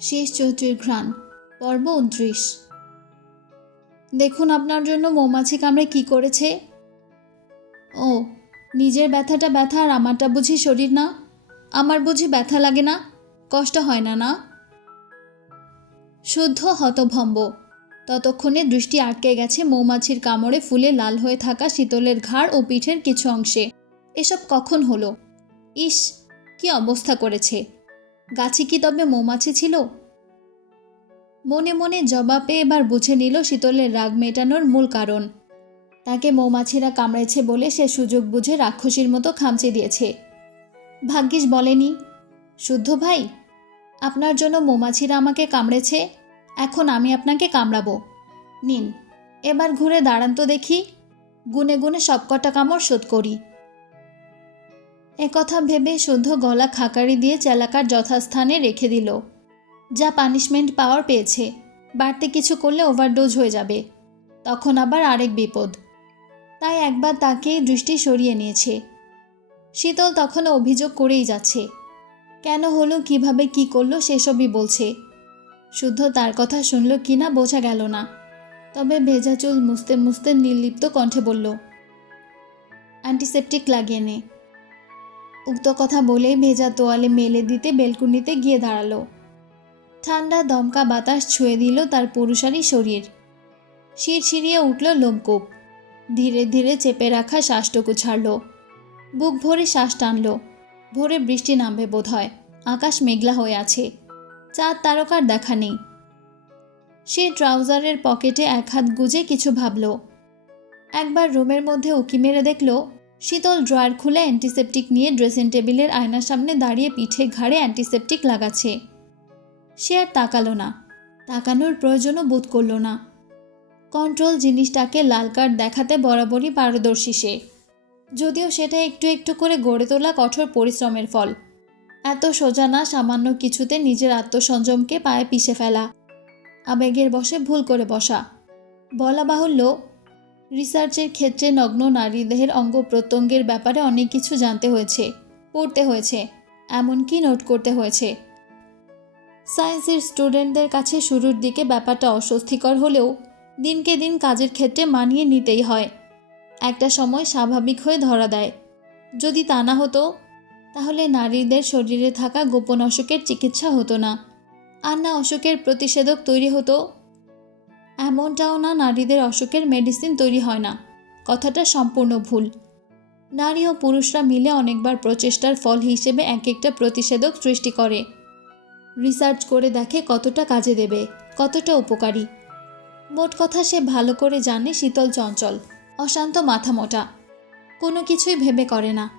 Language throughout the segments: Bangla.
শেষ চৈত্রের ঘ্রাণ। পর্ব উনত্রিশ দেখুন আপনার জন্য মৌমাছি কামড়ে কি করেছে। ও, নিজের ব্যথাটা ব্যথা আর আমারটা বুঝি শরীর না। আমার বুঝি ব্যথা লাগে না। কষ্ট হয় না না। শুদ্ধ হতভম্ব। ততক্ষণে দৃষ্টি আটকে গেছে মৌমাছির কামড়ে ফুলে লাল হয়ে থাকা শীতলের ঘাড় ও পিঠের কিছু অংশে। এসব কখন হলো? ইস, কি অবস্থা করেছে। গাছে কি তবে মৌমাছি ছিল? মনে মনে জবাব এবার বুঝে নিল শীতলের রাগ মেটানোর মূল কারণ। তাকে মৌমাছিরা কামড়েছে বলে সে সুযোগ বুঝে রাক্ষসীর মতো খামচে দিয়েছে। ভাগ্যিস বলেনি, শুদ্ধ ভাই, আপনার জন্য মৌমাছিরা আমাকে কামড়েছে, এখন আমি আপনাকে কামড়াবো। নিন, এবার ঘুরে দাঁড়ান তো দেখি, গুনে গুনে সবকটা কামড় শোধ করি। একথা ভেবে শুদ্ধ গলা খাকারি দিয়ে চেলাকার যথাস্থানে রেখে দিল। যা পানিশমেন্ট পাওয়ার পেয়েছে। বাড়তে কিছু করলে ওভারডোজ হয়ে যাবে। তখন আবার আরেক বিপদ। তাই একবার তাকে দৃষ্টি সরিয়ে নিয়েছে। শীতল তখন অভিযোগ করেই যাচ্ছে। কেন হলো, কীভাবে, কি করল, সেসবই বলছে। শুদ্ধ তার কথা শুনল কিনা বোঝা গেল না। তবে ভেজা চুল মুছতে মুছতে নির্লিপ্ত কণ্ঠে বলল অ্যান্টিসেপটিক লাগিয়ে নে। উক্ত কথা বলেই ভেজা তোয়ালে মেলে দিতে বেলকুনিতে গিয়ে দাঁড়াল। ঠান্ডা দমকা বাতাস ছুঁয়ে দিল তার পুরুষালী শরীর। শির ছিঁড়িয়ে উঠল লোমকূপ। ধীরে ধীরে চেপে রাখা শ্বাসটুকু ছাড়ল। বুক ভরে শ্বাস টানল। ভোরে বৃষ্টি নামবে বোধহয়। আকাশ মেঘলা হয়ে আছে। চাঁদ তারকার দেখা নেই। সে ট্রাউজারের পকেটে এক হাত গুজে কিছু ভাবল। একবার রুমের মধ্যে উকি মেরে দেখল শীতল ড্রয়ার খুলে অ্যান্টিসেপটিক নিয়ে ড্রেসিং টেবিলের আয়নার সামনে দাঁড়িয়ে পিঠে ঘাড়ে অ্যান্টিসেপটিক লাগাচ্ছে। সে আর তাকালো না। তাকানোর প্রয়োজনও বোধ করল না। কন্ট্রোল জিনিসটাকে লাল কার্ড দেখাতে বরাবরই পারদর্শী সে। যদিও সেটা একটু একটু করে গড়ে তোলা কঠোর পরিশ্রমের ফল। এত সোজা না, সামান্য কিছুতে নিজের আত্মসংযমকে পায়ে পিষে ফেলা। আবেগের বসে ভুল করে বসা। বলা বাহুল্য রিসার্চের ক্ষেত্রে নগ্ন নারী দেহের অঙ্গ প্রত্যঙ্গের ব্যাপারে অনেক কিছু জানতে হয়েছে, পড়তে হয়েছে, এমনকি নোট করতে হয়েছে। সায়েন্সের স্টুডেন্টদের কাছে শুরুর দিকে ব্যাপারটা অস্বস্তিকর হলেও দিনকে দিন কাজের ক্ষেত্রে মানিয়ে নিতেই হয়। একটা সময় স্বাভাবিক হয়ে ধরা দেয়। যদি তা না হতো, তাহলে নারীদের শরীরে থাকা গোপন অসুখের চিকিৎসা হতো না। আর না অসুখের প্রতিষেধক তৈরি হতো এমনটাও না নারীদের অসুখের মেডিসিন তৈরি হয় না। কথাটা সম্পূর্ণ ভুল। নারী ও পুরুষরা মিলে অনেকবার প্রচেষ্টার ফল হিসেবে এক একটা প্রতিষেধক সৃষ্টি করে। রিসার্চ করে দেখে কতটা কাজে দেবে, কতটা উপকারী। মোট কথা সে ভালো করে জানে শীতল চঞ্চল, অশান্ত মাথা মোটা। কোনো কিছুই ভেবে করে না।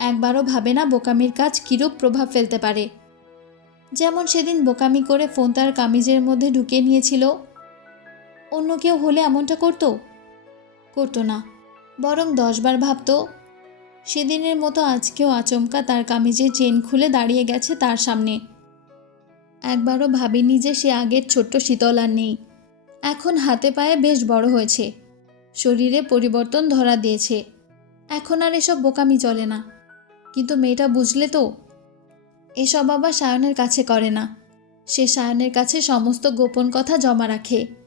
একবারও ভাবে না বোকামির কাজ কিরূপ প্রভাব ফেলতে পারে। যেমন সেদিন বোকামি করে ফোন তার কামিজের মধ্যে ঢুকিয়ে নিয়েছিল অন্য কেউ হলে এমনটা করতো? করতো না। বরং দশবার ভাবতো, সেদিনের মতো আজকেও আচমকা তার কামিজের চেন খুলে দাঁড়িয়ে গেছে তার সামনে। একবারও ভাবিনি যে সে আগের ছোট্ট শীতল আর নেই। এখন হাতে পায়ে বেশ বড় হয়েছে। শরীরে পরিবর্তন ধরা দিয়েছে। এখন আর এসব বোকামি চলে না। কিন্তু মেয়েটা বুঝলে তো, এসব আবার সায়নের কাছে করে না। সে সায়নের কাছে সমস্ত গোপন কথা জমা রাখে।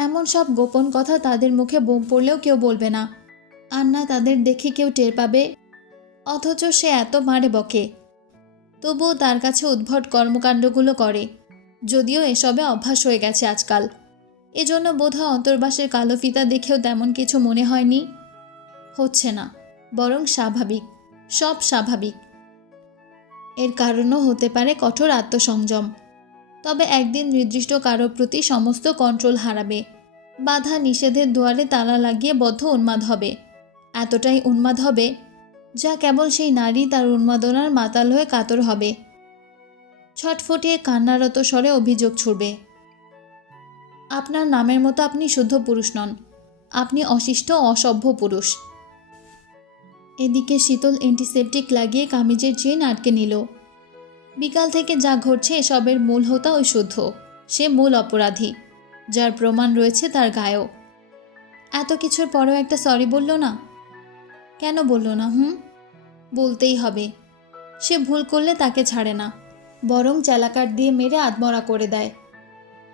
এমন সব গোপন কথা তাদের মুখে বোম পড়লেও কেউ বলবে না। আর না তাদের দেখে কেউ টের পাবে, অথচ সে এত মারে বকে। তবুও তার কাছে উদ্ভট কর্মকাণ্ডগুলো করে, যদিও এসবে অভ্যাস হয়ে গেছে আজকাল। এজন্য বোধহয় অন্তর্বাসের কালো ফিতা দেখেও তেমন কিছু মনে হয়নি। হচ্ছে না, বরং স্বাভাবিক, সব স্বাভাবিক। এর কারণও হতে পারে কঠোর আত্মসংযম। তবে একদিন নির্দিষ্ট কারোর প্রতি সমস্ত কন্ট্রোল হারাবে। বাধা নিষেধের দুয়ারে তালা লাগিয়ে বদ্ধ উন্মাদ হবে। এতটাই উন্মাদ হবে, যা কেবল সেই নারী তার উন্মাদনার মাতাল হয়ে কাতর হবে। ছটফটিয়ে কান্নারত স্বরে অভিযোগ ছুড়বে। আপনার নামের মতো আপনি শুদ্ধ পুরুষ নন, আপনি অশিষ্ট অসভ্য পুরুষ। এদিকে শীতল অ্যান্টিসেপটিক লাগিয়ে কামিজের চেন আটকে নিল। বিকাল থেকে যা ঘটছে এসবের মূল হোতা ওই শুদ্ধ, সে মূল অপরাধী। যার প্রমাণ রয়েছে তার গায়েও। এত কিছুর পরেও একটা সরি বলল না? কেন বলল না, হুম? বলতেই হবে। সে ভুল করলে তাকে ছাড়ে না। বরং চালাকাট দিয়ে মেরে আদমরা করে দেয়।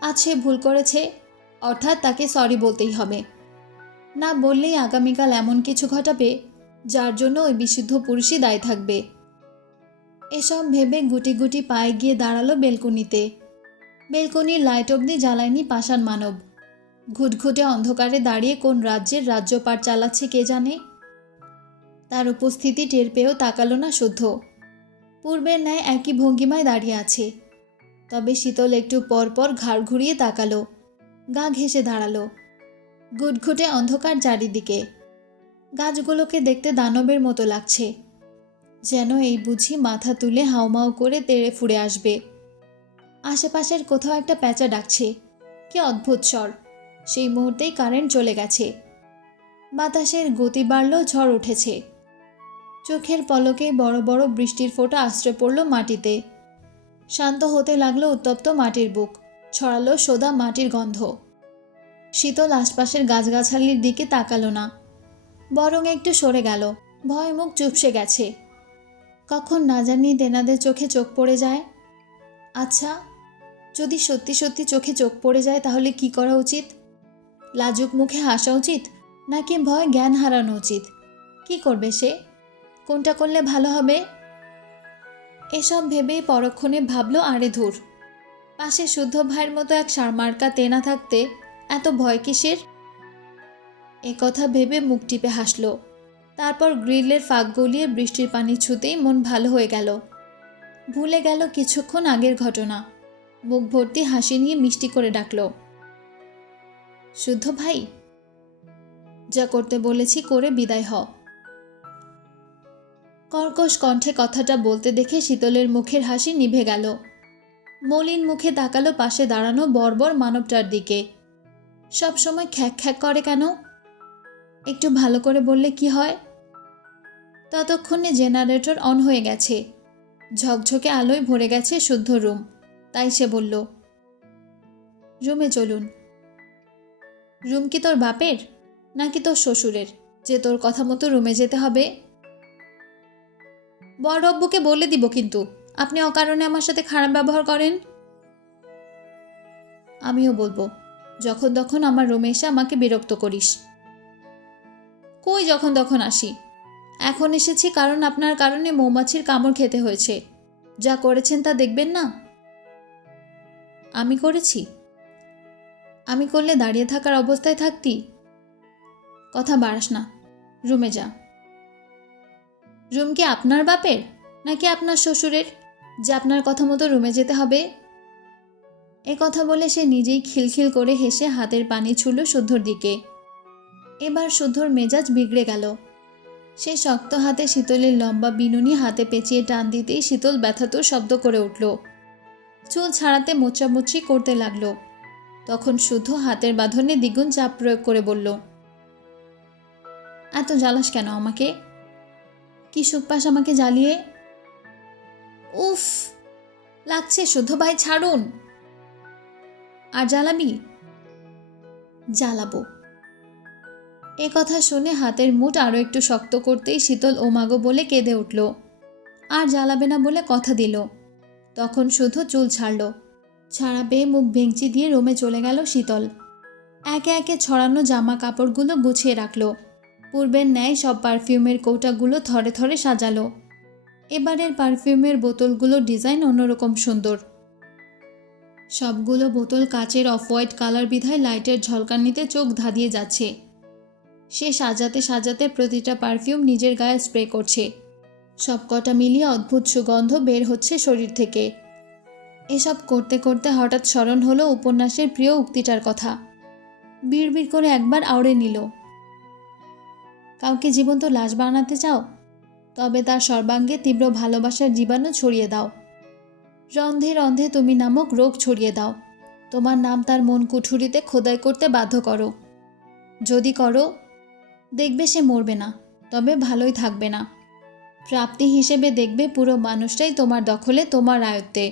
আজ সে ভুল করেছে, অর্থাৎ তাকে সরি বলতেই হবে। না বললেই আগামীকাল এমন কিছু ঘটাবে, যার জন্য ওই বিশুদ্ধ পুরুষই দায় থাকবে। এসব ভেবে গুটি গুটি পায়ে গিয়ে দাঁড়াল বেলকুনিতে। বেলকনির লাইট অব্দি জ্বালায়নি পাষাণ মানব। ঘুটঘুটে অন্ধকারে দাঁড়িয়ে কোন রাজ্যের রাজ্যপাট চালাচ্ছে কে জানে? তার উপস্থিতি টের পেয়েও তাকালো না শুদ্ধ। পূর্বের ন্যায় একই ভঙ্গিমায় দাঁড়িয়ে আছে। তবে শীতল একটু পর পর ঘাড় ঘুরিয়ে তাকালো। গা ঘেঁষে দাঁড়াল। গুটঘুটে অন্ধকার চারিদিকে। গাছগুলোকে দেখতে দানবের মতো লাগছে। যেন এই বুঝি মাথা তুলে হাউমাউ করে তেড়ে ফুড়ে আসবে। আশেপাশের কোথাও একটা প্যাঁচা ডাকছে। কি অদ্ভুত স্বর। সেই মুহূর্তেই কারেন্ট চলে গেছে। বাতাসের গতি বাড়ল ঝড় উঠেছে। চোখের পলকে বড় বড় বৃষ্টির ফোঁটা আশ্রে পড়ল মাটিতে। শান্ত হতে লাগল উত্তপ্ত মাটির বুক, ছড়ালো সোদা মাটির গন্ধ। শীতল আশপাশের গাছগাছালির দিকে তাকালো না। বরং একটু সরে গেল, ভয় মুখ চুপসে গেছে। কখন না জানি দেনাদের চোখে চোখ পড়ে যায়। আচ্ছা যদি সত্যি সত্যি চোখে চোখ পড়ে যায়, তাহলে কি করা উচিত? লাজুক মুখে হাসা উচিত, নাকি ভয় জ্ঞান হারানো উচিত? কি করবে সে? কোনটা করলে ভালো হবে? এসব ভেবেই পরক্ষণে ভাবলো আরে ধুর। পাশে শুদ্ধ ভাইয়ের মতো এক সারমার্কা তেনা থাকতে এত ভয় কিসের? এ কথা ভেবে মুখ টিপে হাসলো। তারপর গ্রিলের ফাঁক গলিয়ে বৃষ্টির পানি ছুতেই মন ভালো হয়ে গেল। ভুলে গেল কিছুক্ষণ আগের ঘটনা। মুখ ভর্তি হাসি নিয়ে মিষ্টি করে ডাকল। শুদ্ধ ভাই, যা করতে বলেছি করে বিদায় হ কর্কশ কণ্ঠে কথাটা বলতে দেখে শীতলের মুখের হাসি নিভে গেল। মলিন মুখে তাকালো পাশে দাঁড়ানো বর্বর মানবটার দিকে। সব সময় খ্যাক খ্যাক করে কেন? একটু ভালো করে বললে কি হয়? ততক্ষণে জেনারেটর অন হয়ে গেছে। ঝকঝকে আলোয় ভরে গেছে শুদ্ধ রুম। তাই সে বলল, রুমে চলুন। রুম কি তোর বাপের নাকি তোর শ্বশুরের? যে তোর কথা মতো রুমে যেতে হবে? বড় অব্বুকে বলে দিব কিন্তু। আপনি অকারণে আমার সাথে খারাপ ব্যবহার করেন? আমিও বলব, যখন তখন আমার রুমে এসে আমাকে বিরক্ত করিস। কই যখন তখন আসি? এখন এসেছি কারণ আপনার কারণে মৌমাছির কামড় খেতে হয়েছে। যা করেছেন তা দেখবেন না? আমি করেছি। আমি করলে দাঁড়িয়ে থাকার অবস্থায় থাকতি? কথা বাড়াস না। রুমে যা। রুম কি আপনার বাপের, নাকি আপনার শ্বশুরের, যে আপনার কথা মতো রুমে যেতে হবে? এ কথা বলে সে নিজেই খিলখিল করে হেসে হাতের পানি ছুল শুদ্ধর দিকে। এবার শুদ্ধর মেজাজ বিগড়ে গেল। সে শক্ত হাতে শীতলের লম্বা বিনুনি হাতে পেঁচিয়ে টান দিতেই শীতল ব্যথাতুর শব্দ করে উঠল। চুল ছাড়াতে মোচামুচি করতে লাগল। তখন শুদ্ধ হাতের বাঁধনে দ্বিগুণ চাপ প্রয়োগ করে বলল, এত জ্বালাস কেন আমাকে? কি সুখপাস আমাকে জ্বালিয়ে? উফ, লাগছে শুদ্ধ ভাই, ছাড়ুন। আর জ্বালাবি? জ্বালাবো। এ কথা শুনে হাতের মুঠ আরও একটু শক্ত করতেই শীতল ওমাগো বলে কেঁদে উঠল। আর জ্বালাবে না বলে কথা দিল। তখন শুধু চুল ছাড়ল। ছাড়া পেয়ে মুখ ভেঙচি দিয়ে রোমে চলে গেল শীতল। একে একে ছড়ানো জামা কাপড়গুলো গুছিয়ে রাখল। পূর্বের ন্যায় সব পারফিউমের কৌটাগুলো থরে থরে সাজালো। এবারের পারফিউমের বোতলগুলোর ডিজাইন অন্যরকম সুন্দর। সবগুলো বোতল কাচের অফ হোয়াইট কালার বিধায় লাইটের ঝলকানিতে চোখ ধাঁধিয়ে যাচ্ছে। সে সাজাতে সাজাতে প্রতিটা পারফিউম নিজের গায়ে স্প্রে করছে। সবকটা মিলিয়ে অদ্ভুত সুগন্ধ বের হচ্ছে শরীর থেকে। এসব করতে করতে হঠাৎ স্মরণ হলো উপন্যাসের প্রিয় উক্তিটার কথা। বিড়বিড় করে একবার আওড়ে নিল। কাউকে জীবন্ত লাশ বানাতে চাও? তবে তার সর্বাঙ্গে তীব্র ভালোবাসার জীবাণু ছড়িয়ে দাও। রন্ধে রন্ধে তুমি নামক রোগ ছড়িয়ে দাও। তোমার নাম তার মন কুঠুরিতে খোদাই করতে বাধ্য করো। যদি করো, দেখবে সে মরবে না, তবে ভালোই থাকবে না। প্রাপ্তি হিসেবে দেখবে পুরো মানুষটাই তোমার দখলে, তোমার আয়ত্তে।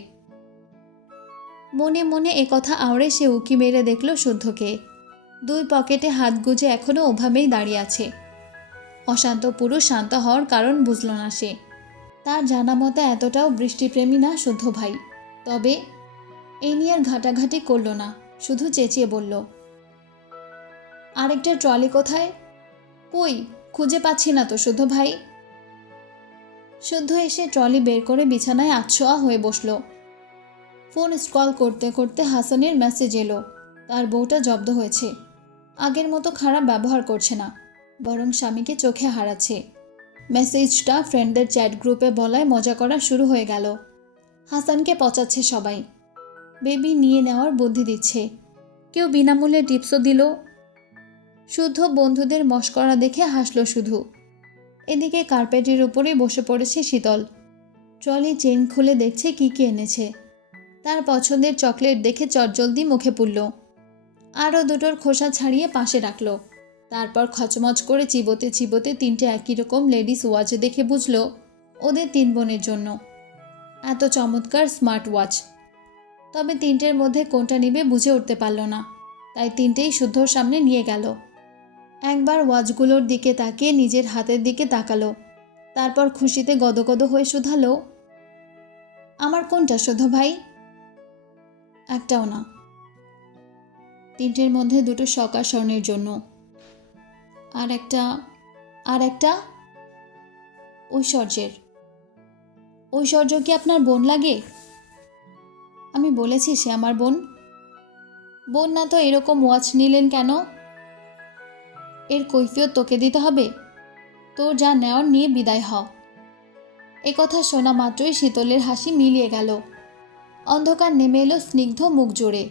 মনে মনে একথা আওড়ে সে উকি মেরে দেখল শুদ্ধকে। দুই পকেটে হাত গুজে এখনও ওভাবেই দাঁড়িয়ে আছে। অশান্ত পুরুষ শান্ত হওয়ার কারণ বুঝল না সে। তার জানা মতো এতটাও বৃষ্টিপ্রেমী না শুদ্ধ ভাই। তবে এই নিয়ে আর ঘাটাঘাটি করল না, শুধু চেঁচিয়ে বলল, আরেকটা ট্রলি কোথায়? কই? খুঁজে পাচ্ছি না তো শুদ্ধ ভাই। শুদ্ধ এসে ট্রলি বের করে বিছানায় আচ্ছোয়া হয়ে বসল। ফোন স্ক্রল করতে করতে হাসানের মেসেজ এলো। তার বউটা জব্দ হয়েছে। আগের মতো খারাপ ব্যবহার করছে না, বরং স্বামীকে চোখে হারাচ্ছে। মেসেজটা ফ্রেন্ডদের চ্যাট গ্রুপে বলায় মজা করা শুরু হয়ে গেল। হাসানকে পচাচ্ছে সবাই। বেবি নিয়ে নেওয়ার বুদ্ধি দিচ্ছে। কেউ বিনামূল্যে টিপসও দিল। শুদ্ধ বন্ধুদের মস্করা দেখে হাসল শুধু। এদিকে কার্পেটের উপরে বসে পড়েছে শীতল। ট্রলি চেন খুলে দেখছে কি কি এনেছে। তার পছন্দের চকলেট দেখে চটজলদি মুখে পুরল আরও দুটোর খোসা ছাড়িয়ে পাশে রাখল। তারপর খচমচ করে চিবোতে চিবোতে তিনটে একই রকম লেডিস ওয়াচ দেখে বুঝলো, ওদের তিন বোনের জন্য। এত চমৎকার স্মার্ট ওয়াচ। তবে তিনটের মধ্যে কোনটা নিবে বুঝে উঠতে পারল না। তাই তিনটেই শুদ্ধর সামনে নিয়ে গেল। একবার ওয়াচগুলোর দিকে তাকিয়ে নিজের হাতের দিকে তাকালো। তারপর খুশিতে গদগদ হয়ে শুধালো, আমার কোনটা শুদ্ধ ভাই? একটাও না। তিনটের মধ্যে দুটো সকা স্বর্ণের জন্য। আর একটা আর একটা? ঐশ্বর্যের। ঐশ্বর্য কি আপনার বোন লাগে? আমি বলেছি সে আমার বোন। বোন না তো এরকম ওয়াচ নিলেন কেন? এর কৈফিয়ত তোকে দিতে হবে। তোর যা নেওয়ার নিয়ে বিদায় হ কথা শোনা মাত্রই শীতলের হাসি মিলিয়ে গেল। অন্ধকার নেমে এলো স্নিগ্ধ মুখ জোড়ে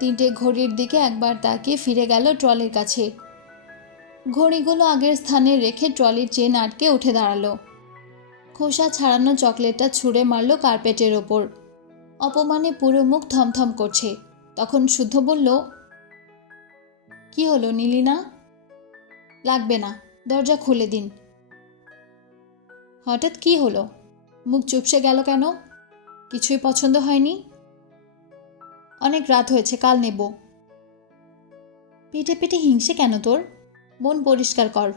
তিনটে ঘড়ির দিকে একবার তাকিয়ে ফিরে গেল ট্রলের কাছে। ঘড়িগুলো আগের স্থানে রেখে ট্রলির চেন আটকে উঠে দাঁড়াল। খোসা ছাড়ানো চকলেটটা ছুঁড়ে মারল কার্পেটের ওপর। অপমানে পুরো মুখ থমথম করছে। তখন শুদ্ধ বলল, কি হলো নীলি না লাগবে না, দরজা খুলে দিন। হঠাৎ কি হলো? মুখ চুপসে গেল কেন? কিছুই পছন্দ হয়নি? অনেক রাত হয়েছে, কাল নেব। পিঠে পিঠে হিংসে কেন তোর? মন পরিষ্কার কর।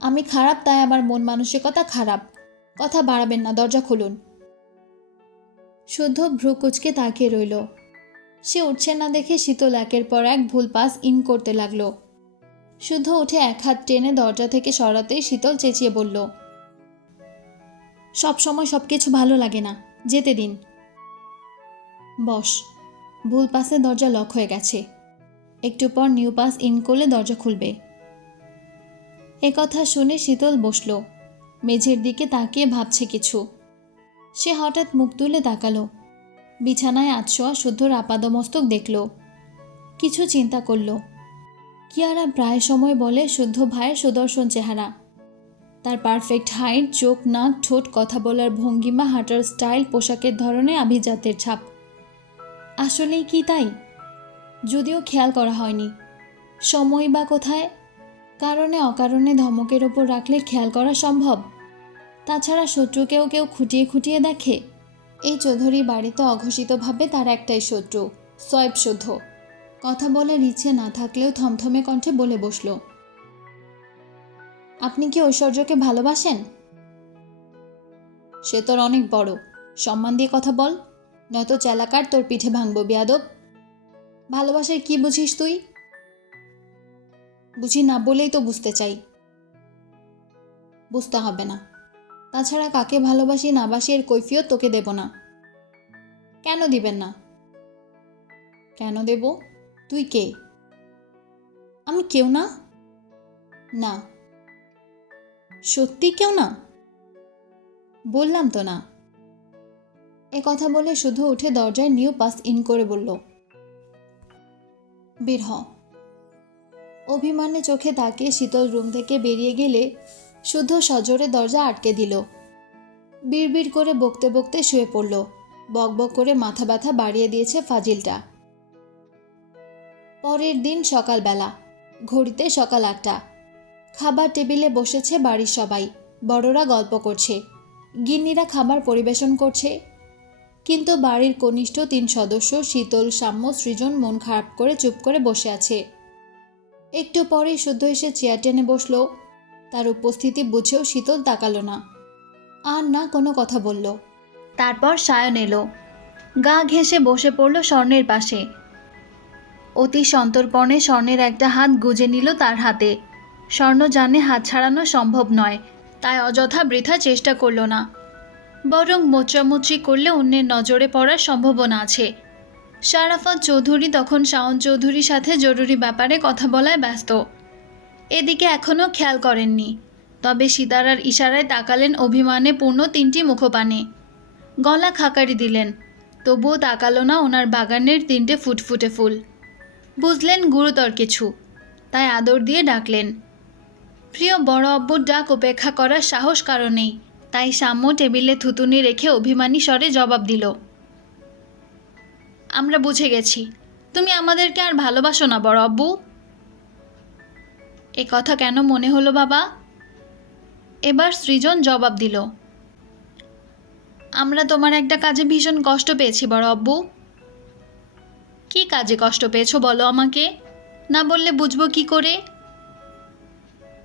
আমি খারাপ, তাই আমার মন মানসিকতা খারাপ। কথা বাড়াবেন না, দরজা খুলুন। শুদ্ধ ভ্রু কুচকে তাকিয়ে রইল। সে উঠছে না দেখে শীতল একের পর এক ভুল পাস ইন করতে লাগল। শুদ্ধ উঠে এক হাত টেনে দরজা থেকে সরাতেই শীতল চেঁচিয়ে বলল, সব সময় সব কিছু ভালো লাগে না, যেতে দিন। বস, ভুল পাশে দরজা লক হয়ে গেছে। একটু পর নিউ পাস ইন করলে দরজা খুলবে। এ কথা শুনে শীতল বসল, মেঝের দিকে তাকিয়ে ভাবছে কিছু। সে হঠাৎ মুখ তুলে তাকালো, বিছানায় আতশোয়া শুদ্ধর আপাদমস্তক দেখল, কিছু চিন্তা করল। কিয়ারা প্রায় সময় বলে, শুদ্ধ ভাইয়ের সুদর্শন চেহারা। তার পারফেক্ট হাইট চোখ, নাক, ঠোঁট, কথা বলার ভঙ্গিমা, হাঁটার স্টাইল পোশাকের ধরনে আভিজাতের ছাপ। আসলেই কি তাই? যদিও খেয়াল করা হয়নি। সময় বা কোথায়? কারণে অকারণে ধমকের ওপর রাখলে খেয়াল করা সম্ভব। তাছাড়া শত্রুকেও কেউ খুঁটিয়ে খুঁটিয়ে দেখে। এই চৌধুরী বাড়িতে অঘোষিতভাবে তার একটাই শত্রু, সয়েব শুদ্ধ। কথা বলার ইচ্ছে না থাকলেও থমথমে কণ্ঠে বলে বসল। আপনি কি ঐশ্বর্যকে ভালোবাসেন? সে তোর অনেক বড়। সম্মান দিয়ে কথা বল। নয়তো চেলাকার তোর পিঠে ভাঙবো বেয়াদব। ভালোবাসার কি বুঝিস তুই? বুঝি না বলেই তো বুঝতে চাই। বুঝতে হবে না। তাছাড়া কাকে ভালোবাসি না বাসি এর কৈফিয়ত তোকে দেব না। কেন দিবেন না? কেন দেব? তুই কে? আমি কেউ না? না। সত্যি কেউ না? বললাম তো না। এ কথা বলে শুধু উঠে দরজায় নিউ পাস ইন করে বলল, বের হ। অভিমানে চোখে তাকিয়ে শীতল রুম থেকে বেরিয়ে গেলে শুদ্ধ সজোরে দরজা আটকে দিল। বিড়বিড় করে বকতে বকতে শুয়ে পড়ল। বকবক করে মাথা ব্যথা বাড়িয়ে দিয়েছে ফাজিলটা। পরের দিন সকালবেলা, ঘড়িতে সকাল আটটা। খাবার টেবিলে বসেছে বাড়ির সবাই, বড়রা গল্প করছে, গিন্নিরা খাবার পরিবেশন করছে। কিন্তু বাড়ির কনিষ্ঠ তিন সদস্য শীতল, সাম্য, সৃজন মন খারাপ করে চুপ করে বসে আছে। একটু পরেই শুদ্ধ এসে চেয়ার টেনে বসল। তার উপস্থিতি বুঝেও শীতল তাকালো না। আর না কোনো কথা বলল। তারপর সায়ন এলো। গা ঘেঁষে বসে পড়ল স্বর্ণের পাশে। অতি সন্তর্পণে স্বর্ণের একটা হাত গুজে নিল তার হাতে। স্বর্ণ জানে হাত ছাড়ানো সম্ভব নয়, তাই অযথা বৃথা চেষ্টা করল না। বরং মোচামুচি করলে অন্যের নজরে পড়ার সম্ভাবনা আছে। শারাফত চৌধুরী তখন শাওন চৌধুরীর সাথে জরুরি ব্যাপারে কথা বলায় ব্যস্ত। এদিকে এখনও খেয়াল করেননি, তবে সিতারার ইশারায় তাকালেন অভিমানে পূর্ণ তিনটি মুখপানে। গলা খাকারি দিলেন, তবুও তাকালো না ওনার বাগানের তিনটে ফুটফুটে ফুল। বুঝলেন গুরুতর কিছু। তাই আদর দিয়ে ডাকলেন। প্রিয় বড় অব্বুর ডাক উপেক্ষা করার সাহস কারণেই তাই সাম্য টেবিলে থুতুনি রেখে অভিমানী স্বরে জবাব দিল। আমরা বুঝে গেছি। তুমি আমাদেরকে আর ভালোবাসো না বড় অব্বু এ কথা কেন মনে হলো বাবা? এবার সৃজন জবাব দিল। আমরা তোমার একটা কাজে ভীষণ কষ্ট পেয়েছি বড় অব্বু কি কাজে কষ্ট পেয়েছ বলো আমাকে? না বললে বুঝব কি করে?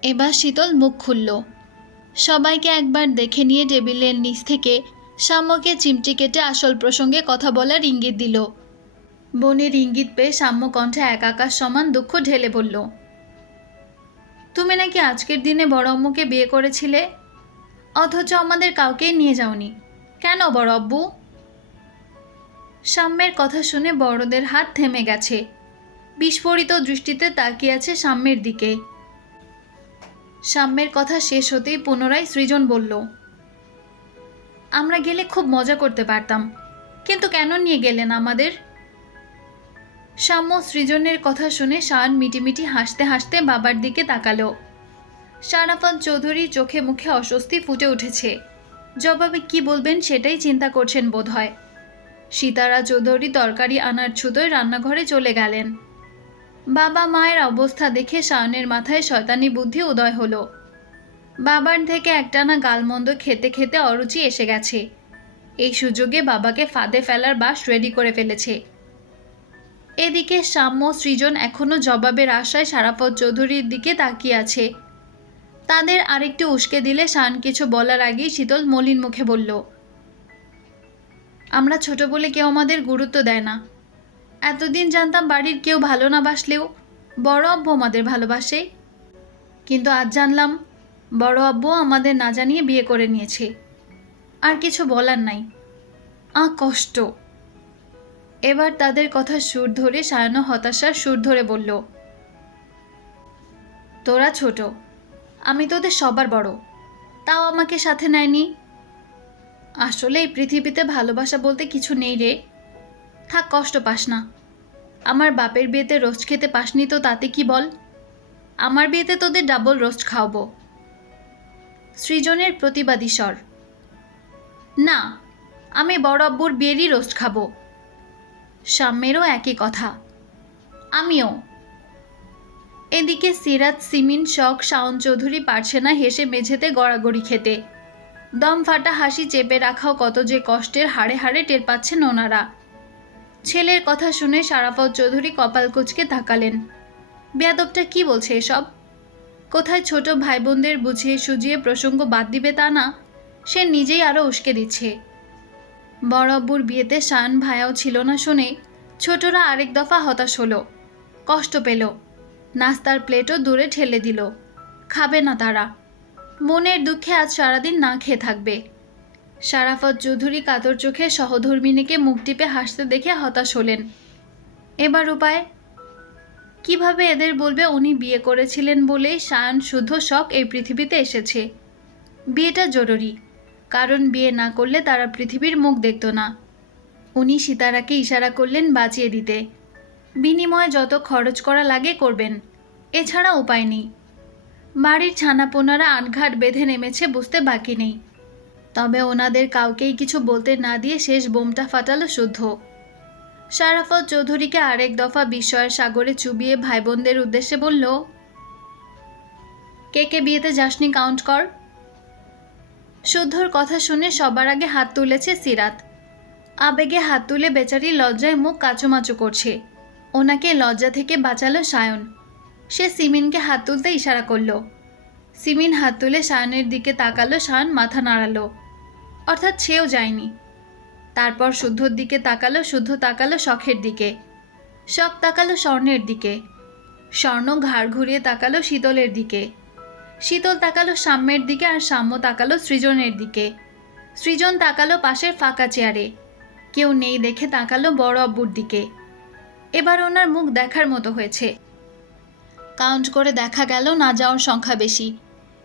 এবার শীতল মুখ খুলল। সবাইকে একবার দেখে নিয়ে টেবিলের নিচ থেকে সাম্যকে চিমটি কেটে আসল প্রসঙ্গে কথা বলার ইঙ্গিত দিল। বোনের ইঙ্গিত পেয়ে সাম্য কণ্ঠে এক আকাশ সমান দুঃখ ঢেলে পড়ল তুমি নাকি আজকের দিনে বড় আম্মুকে বিয়ে করেছিলে? অথচ আমাদের কাউকেই নিয়ে যাওনি। কেন বড় আব্বু? সাম্যের কথা শুনে বড়দের হাত থেমে গেছে। বিস্ফোরিত দৃষ্টিতে তাকিয়ে আছে সাম্যের দিকে। সাম্যের কথা শেষ হতেই পুনরায় সৃজন বলল, আমরা গেলে খুব মজা করতে পারতাম, কিন্তু কেন নিয়ে গেলেন আমাদের? সাম্য সৃজনের কথা শুনে শান মিটিমিটি হাসতে হাসতে বাবার দিকে তাকালো। শারাফত চৌধুরীর চোখে মুখে অস্বস্তি ফুটে উঠেছে। জবাবে কি বলবেন সেটাই চিন্তা করছেন বোধহয়। সীতারা চৌধুরী তরকারি আনার ছুতোয় রান্নাঘরে চলে গেলেন। বাবা মায়ের অবস্থা দেখে শায়নের মাথায় শয়তানি বুদ্ধি উদয় হলো। বাবার থেকে একটানা গালমন্দ খেতে খেতে অরুচি এসে গেছে। এই সুযোগে বাবাকে ফাঁদে ফেলার বাস রেডি করে ফেলেছে। এদিকে সাম্য সৃজন এখনও জবাবের আশায় সারাপত চৌধুরীর দিকে তাকিয়ে আছে। তাদের আরেকটু উস্কে দিলে শান কিছু বলার আগেই শীতল মলিন মুখে বলল আমরা ছোট বলে কেউ আমাদের গুরুত্ব দেয় না। এতদিন জানতাম বাড়ির কেউ ভালো না বাসলেও বড় আব্বু আমাদের ভালোবাসে। কিন্তু আজ জানলাম, বড় আব্বু আমাদের না জানিয়ে বিয়ে করে নিয়েছে। আর কিছু বলার নাই। আ কষ্ট। এবার তাদের কথা সুর ধরে সায়ানো হতাশার সুর ধরে বলল, তোরা ছোট, আমি তোদের সবার বড়। তাও আমাকে সাথে নেয়নি? আসলে এই পৃথিবীতে ভালোবাসা বলতে কিছু নেই রে। থাক, কষ্ট পাস না। আমার বাপের বিয়েতে রোস্ট খেতে পাসনি তো, তাতে কি বল? আমার বিয়েতে তোদের ডাবল রোস্ট খাওয়াবো। সৃজনের প্রতিবাদী স্বর। না, আমি বড় আব্বুর বিয়েরই রোস্ট খাব। সাম্যেরও একই কথা। আমিও। এদিকে সিরাত, সিমিন, শখ, শাওন চৌধুরী পারছে না হেসে মেঝেতে গড়াগড়ি খেতে। দম ফাটা হাসি চেপে রাখাও কত যে কষ্টের হাড়ে হাড়ে টের পাচ্ছেন ওনারা। ছেলের কথা শুনে সারাফত চৌধুরী কপাল কুচকে তাকালেন। বেয়াদবটা কি বলছে এসব? কোথায় ছোট ভাই বোনদের বুঝিয়ে সুজিয়ে প্রসঙ্গ বাদ দিবে তা না, সে নিজেই আরও উস্কে দিচ্ছে। বড় আব্বুর বিয়েতে শান ভায়াও ছিল না শুনে ছোটরা আরেক দফা হতাশ হলো, কষ্ট পেল, নাস্তার প্লেটও দূরে ঠেলে দিল, খাবে না তারা। মনের দুঃখে আজ সারাদিন না খেয়ে থাকবে। সারাফত চৌধুরী কাতর চোখে সহধর্মিনীকে মুখ টিপে হাসতে দেখে হতাশ হলেন। এবার উপায়? কীভাবে এদের বলবে উনি বিয়ে করেছিলেন বলেই সায়ন শুদ্ধ শখ এই পৃথিবীতে এসেছে? বিয়েটা জরুরি। কারণ বিয়ে না করলে তারা পৃথিবীর মুখ দেখত না। উনি সীতারাকে ইশারা করলেন বাঁচিয়ে দিতে। বিনিময়ে যত খরচ করা লাগে করবেন। এছাড়া উপায় নেই। বাড়ির ছানাপোনারা আনঘাট বেঁধে নেমেছে বুঝতে বাকি নেই। তবে ওনাদের কাউকেই কিছু বলতে না দিয়ে শেষ বোমটা ফাটালো শুদ্ধ। শারাফত চৌধুরীকে আরেক দফা বিস্ময়ের সাগরে চুবিয়ে ভাই বোনদের উদ্দেশ্যে বলল, কে কে বিয়েতে যাসনি কাউন্ট কর? শুদ্ধর কথা শুনে সবার আগে হাত তুলেছে সিরাত। আবেগে হাত তুলে বেচারি লজ্জায় মুখ কাচুমাচু করছে। ওনাকে লজ্জা থেকে বাঁচালো সায়ন। সে সিমিনকে হাত তুলতে ইশারা করল। সিমিন হাত তুলে সায়নের দিকে তাকালো সায়ন মাথা নাড়ালো। অর্থাৎ সেও যায়নি। তারপর শুদ্ধর দিকে তাকালো, শুদ্ধ তাকালো শখের দিকে। শখ তাকালো স্বর্ণের দিকে। স্বর্ণ ঘাড় ঘুরিয়ে তাকালো শীতলের দিকে। শীতল তাকালো সাম্যের দিকে আর সাম্য তাকালো সৃজনের দিকে। সৃজন তাকালো পাশের ফাঁকা চেয়ারে। কেউ নেই দেখে তাকালো বড় আব্বুর দিকে। এবার ওনার মুখ দেখার মতো হয়েছে। কাউন্ট করে দেখা গেল না যাওয়ার সংখ্যা বেশি।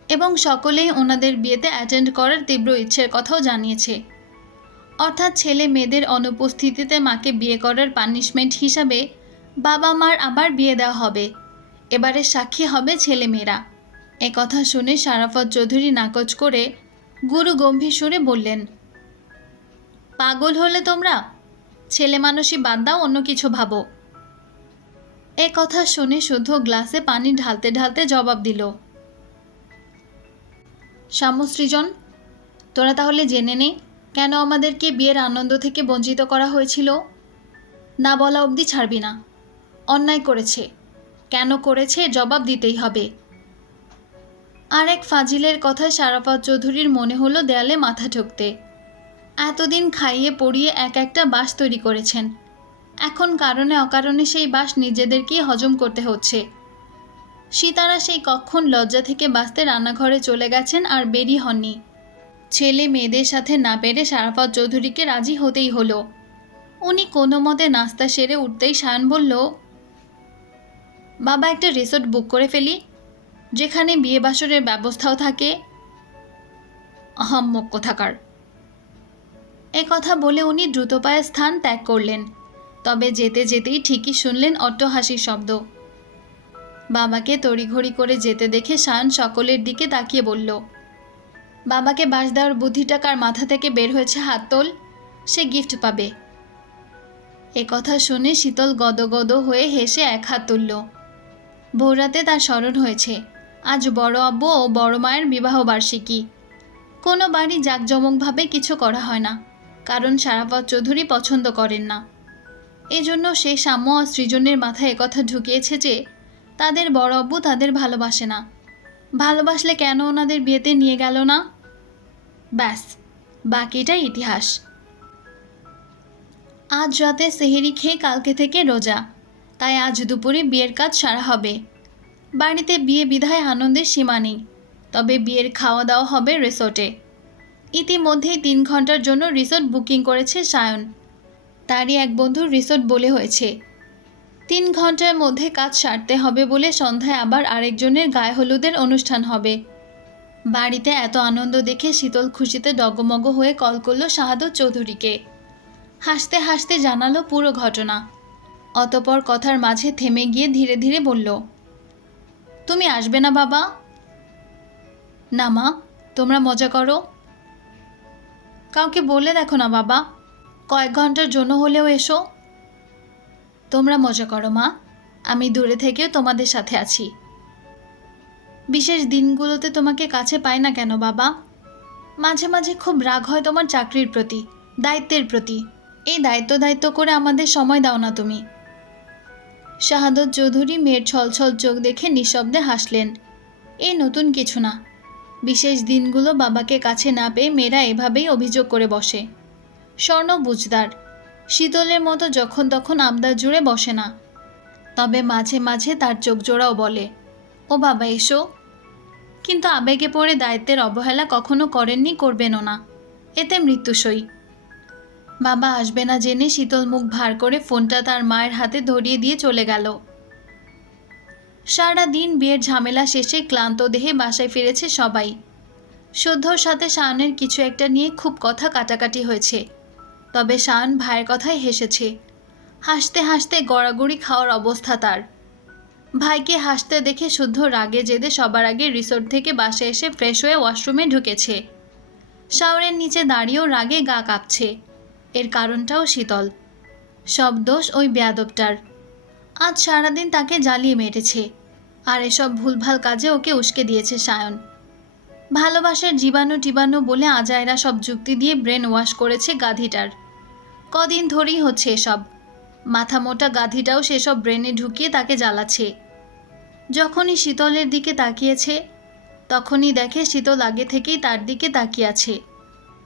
এবং সকলেই ওনাদের বিয়েতে অ্যাটেন্ড করার তীব্র ইচ্ছের কথাও জানিয়েছে। অর্থাৎ ছেলে মেয়েদের অনুপস্থিতিতে মাকে বিয়ে করার পানিশমেন্ট হিসাবে বাবা মার আবার বিয়ে দেওয়া হবে। এবারে সাক্ষী হবে ছেলে মেয়েরা। এ কথা শুনে সারাফত চৌধুরী নাকচ করে গুরু গম্ভীর সুরে বললেন, পাগল হলে তোমরা? ছেলে মানুষই বাদ দাও, অন্য কিছু ভাবো। এ কথা শুনে শুদ্ধ গ্লাসে পানি ঢালতে ঢালতে জবাব দিল। সামসৃজন তোরা তাহলে জেনে নে, কেন আমাদেরকে বিয়ের আনন্দ থেকে বঞ্চিত করা হয়েছিল? না বলা অবধি ছাড়বি না। অন্যায় করেছে। কেন করেছে জবাব দিতেই হবে। আর এক ফাজিলের কথায় সারাফত চৌধুরীর মনে হলো দেয়ালে মাথা ঠুকতে। এতদিন খাইয়ে পড়িয়ে এক একটা বাস তৈরি করেছেন। এখন কারণে অকারণে সেই বাস নিজেদেরকেই হজম করতে হচ্ছে। সীতারা সেই কখন লজ্জা থেকে বাঁচতে রান্নাঘরে চলে গেছেন আর বেরি হননি। ছেলে মেয়েদের সাথে না পেরে সারাফত চৌধুরীকে রাজি হতেই হলো। উনি কোনো মতে নাস্তা সেরে উঠতেই সায়ন বলল, বাবা, একটা রিসোর্ট বুক করে ফেলি, যেখানে বিয়ে বাসরের ব্যবস্থাও থাকে। আহাম্মক কোথাকার। এ কথা বলে উনি দ্রুত পায়ে স্থান ত্যাগ করলেন। তবে যেতে যেতেই ঠিকই শুনলেন অট্টহাসির শব্দ। বাবাকে তড়িঘড়ি করে যেতে দেখে শায়ন সকলের দিকে তাকিয়ে বলল, বাবাকে বাস দেওয়ার বুদ্ধিটা কার মাথা থেকে বের হয়েছে, হাত তোল, সে গিফট পাবে। এ কথা শুনে শীতল গদগদ হয়ে হেসে এক হাত তুলল ভোররাতে তার স্মরণ হয়েছে, আজ বড় আব্বু ও বড় মায়ের বিবাহ বার্ষিকী। কোনো বাড়ি জাঁকজমকভাবে কিছু করা হয় না, কারণ সারাপথ চৌধুরী পছন্দ করেন না। এজন্য সে সাম্য আর সৃজনের মাথায় একথা ঢুকিয়েছে যে, তাদের বড় আব্বু তাদের ভালোবাসে না। ভালোবাসলে কেন ওনাদের বিয়েতে নিয়ে গেল না? ব্যাস, বাকিটা ইতিহাস। আজ রাতে সেহেরি খেয়ে কালকে থেকে রোজা। তাই আজ দুপুরে বিয়ের কাজ সারা হবে। বাড়িতে বিয়ে বিধায় আনন্দের সীমা নেই। তবে বিয়ের খাওয়া দাওয়া হবে রিসোর্টে। ইতিমধ্যেই তিন ঘণ্টার জন্য রিসোর্ট বুকিং করেছে সায়ন। তারই এক বন্ধুর রিসোর্ট বলে হয়েছে। তিন ঘণ্টার মধ্যে কাজ সারতে হবে বলে সন্ধ্যায় আবার আরেকজনের গায়ে হলুদের অনুষ্ঠান হবে। বাড়িতে এত আনন্দ দেখে শীতল খুশিতে ডগমগ হয়ে কল করল শাহাদত চৌধুরীকে। হাসতে হাসতে জানালো পুরো ঘটনা। অতপর কথার মাঝে থেমে গিয়ে ধীরে ধীরে বলল, তুমি আসবে না বাবা? না মা, তোমরা মজা করো। কাউকে বলে দেখো না বাবা। কয়েক ঘণ্টার জন্য হলেও এসো। তোমরা মজা করো, মা। আমি দূরে থেকেও তোমাদের সাথে আছি। বিশেষ দিনগুলোতে তোমাকে কাছে পাই না কেন, বাবা? মাঝে মাঝে খুব রাগ হয় তোমার চাকরির প্রতি, দায়িত্বের প্রতি। এই দায়িত্ব দায়িত্ব করে আমাদের সময় দাও না তুমি। শাহাদত চৌধুরী মেয়ের ছলছল চোখ দেখে নিঃশব্দে হাসলেন। এ নতুন কিছু না। বিশেষ দিনগুলো বাবাকে কাছে না পেয়ে মেয়েরা এভাবেই অভিযোগ করে বসে। স্বর্ণ বুঝদার। শীতলের মতো যখন তখন আবদার জুড়ে বসে না। তবে মাঝে মাঝে তার চোখ জোড়াও বলে, ও বাবা, এসো। কিন্তু আবেগে পড়ে দায়িত্বের অবহেলা কখনো করেননি, করবেনও না। এতে মৃত্যুসই বাবা আসবে না জেনে শীতল মুখ ভার করে ফোনটা তার মায়ের হাতে ধরিয়ে দিয়ে চলে গেল। সারা দিন বিয়ের ঝামেলা শেষে ক্লান্ত দেহে বাসায় ফিরেছে সবাই। শুদ্ধর সাথে শায়নের কিছু একটা নিয়ে খুব কথা কাটাকাটি হয়েছে। তবে শায়ন ভাইয়ের কথাই হেসেছে। হাসতে হাসতে গড়াগড়ি খাওয়ার অবস্থা তার। ভাইকে হাসতে দেখে শুদ্ধ রাগে জেদে সবার আগে রিসোর্ট থেকে বাসে এসে ফ্রেশ হয়ে ওয়াশরুমে ঢুকেছে। শাওরের নিচে দাঁড়িয়েও রাগে গা কাঁপছে। এর কারণটাও শীতল। সব দোষ ওই বেয়াদবটার। আজ সারাদিন তাকে জ্বালিয়ে মেরেছে আর এসব ভুলভাল কাজে ওকে উস্কে দিয়েছে সায়ন। ভালোবাসার জীবাণু টিবাণু বলে আজায়রা সব যুক্তি দিয়ে ব্রেন ওয়াশ করেছে গাধিটার। কদিন ধরেই হচ্ছে এসব। মাথা মোটা গাধিটাও সেসব ব্রেনে ঢুকিয়ে তাকে জ্বালাচ্ছে। যখনই শীতলের দিকে তাকিয়েছে, তখনই দেখে শীতল আগে থেকেই তার দিকে তাকিয়ে আছে।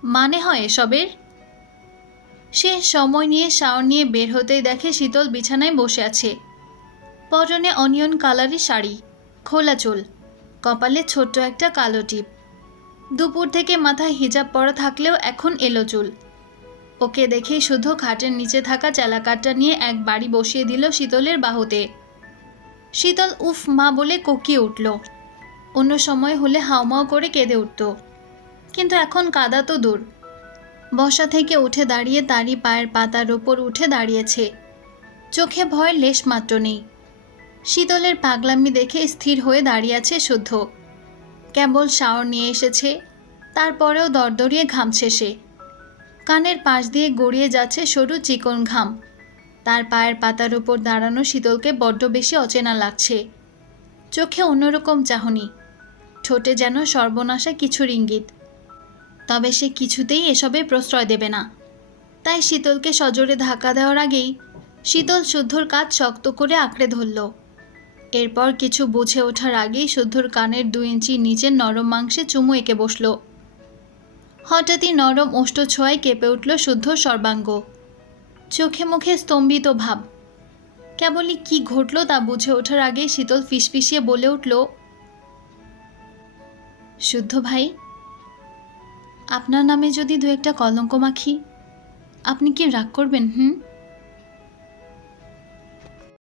মানে হয় এসবের? সে সময় নিয়ে শাওয়ার নিয়ে বের হতেই দেখে শীতল বিছানায় বসে আছে। পরনে অনিয়ন কালারের শাড়ি, খোলা চুল, কপালে ছোট্ট একটা কালো টিপ। দুপুর থেকে মাথায় হিজাব পরা থাকলেও এখন এলো চুল। ওকে দেখেই শুধু খাটের নিচে থাকা চালাকারটা নিয়ে এক বাড়ি বসিয়ে দিল শীতলের বাহুতে। শীতল, উফ মা বলে কোকিয়ে উঠল। অন্য সময় হলে হাউমাউ করে কেঁদে উঠত। কিন্তু এখন কাদা তো দূর। বসা থেকে উঠে দাঁড়িয়ে তারই পায়ের পাতার ওপর উঠে দাঁড়িয়েছে। চোখে ভয়ের লেশ মাত্র নেই। শীতলের পাগলামি দেখে স্থির হয়ে দাঁড়িয়ে আছে শুদ্ধ। কেবল শাওয়ার নিয়ে এসেছে, তারপরেও দরদরিয়ে ঘামছে সে। কানের পাশ দিয়ে গড়িয়ে যাচ্ছে সরু চিকন ঘাম। তার পায়ের পাতার উপর দাঁড়ানো শীতলকে বড্ড বেশি অচেনা লাগছে। চোখে অন্যরকম চাহনি। ঠোঁটে যেন সর্বনাশা কিছু ইঙ্গিত তবে সে কিছুতেই এসবে প্রশ্রয় দেবে না। তাই শীতলকে সজোরে ধাক্কা দেওয়ার আগেই শীতল শুদ্ধর কাজ শক্ত করে আঁকড়ে ধরল। এরপর কিছু বুঝে ওঠার আগেই শুদ্ধর কানের দু ইঞ্চি নিচের নরম মাংসে চুমু এঁকে বসল। হঠাৎই নরম ওষ্ঠ ছোঁয়ায় কেঁপে উঠল শুদ্ধ সর্বাঙ্গ। চোখে মুখে স্তম্ভিত ভাব। কেবলই কি ঘটল তা বুঝে ওঠার আগে শীতল ফিসফিসিয়ে বলে উঠল, শুদ্ধ ভাই, আপনার নামে যদি দু একটা কলঙ্ক মাখি, আপনি কি রাগ করবেন, হুম?